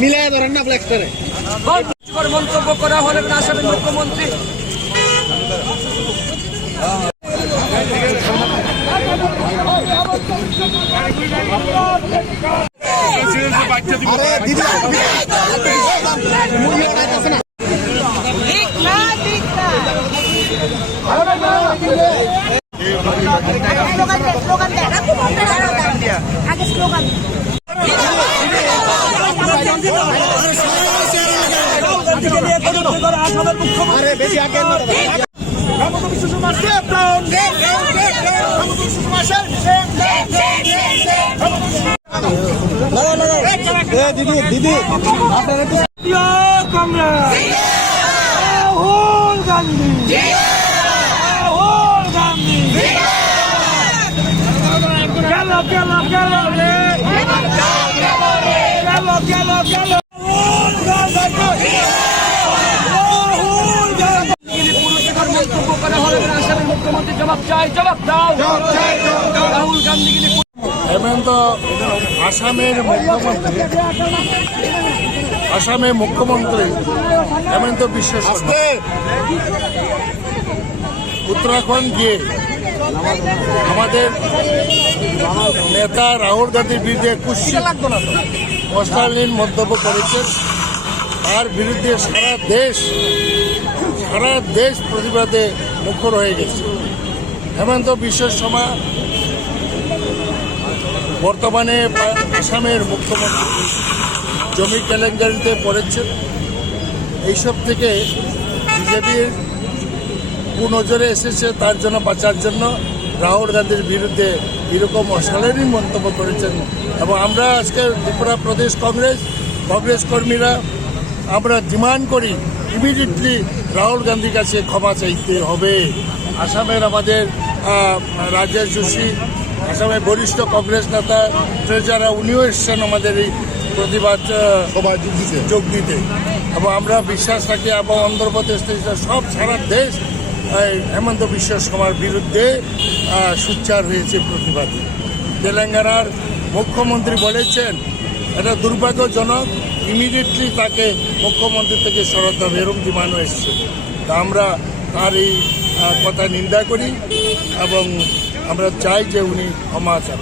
মিলাই ধরেন না ফ্লেক্স করে মন্তব্য করা হলেন আসামের মুখ্যমন্ত্রী। দিদি দিদি রাহুল গান্ধী রাহুল গান্ধী গেল গেল গেল রে গেল গেল গেল মন্তব্য করা হলে আসামের মুখ্যমন্ত্রী জবাব চাই, জবাব দাও। রাহুল গান্ধী হেমন্ত আসামের মুখ্যমন্ত্রী হেমন্ত বিশ্ব শর্মা উত্তরাখণ্ড গিয়ে আমাদের নেতা রাহুল গান্ধীর বিরুদ্ধে অশালীন মন্তব্য করেছেন। তার বিরুদ্ধে সারা দেশ প্রতিবাদে মুখর হয়ে গেছে। হেমন্ত বিশ্ব শর্মা বর্তমানে আসামের মুখ্যমন্ত্রী, জমি কেলেঙ্কারিতে পড়েছেন। এইসব থেকে বিজেপির কুনজরে এসেছে, তার জন্য বাঁচার জন্য রাহুল গান্ধীর বিরুদ্ধে এরকম অশালীন মন্তব্য করেছেন। এবং আমরা আজকে ত্রিপুরা প্রদেশ কংগ্রেস কর্মীরা আমরা ডিমান্ড করি ইমিডিয়েটলি রাহুল গান্ধীর কাছে ক্ষমা চাইতে হবে। আসামের আমাদের রাজেশ যোশী, আসামের বরিষ্ঠ কংগ্রেস নেতা ট্রেজারার, উনিও এসছেন আমাদের এই প্রতিবাদ সভায় যোগ দিতে। এবং আমরা বিশ্বাস রাখি এবং অন্ধ্রপ্রদেশ সব সারা দেশ হেমন্ত বিশ্ব শর্মার বিরুদ্ধে সোচ্চার হয়েছে প্রতিবাদী। তেলেঙ্গানার মুখ্যমন্ত্রী বলেছেন এটা দুর্ভাগ্যজনক, ইমিডিয়েটলি তাকে মুখ্যমন্ত্রী থেকে সরাতে হবে, এরকম ডিমান্ডও এসছে। তা আমরা তার এই কথা নিন্দা করি এবং আমরা চাই যে উনি ক্ষমা চান।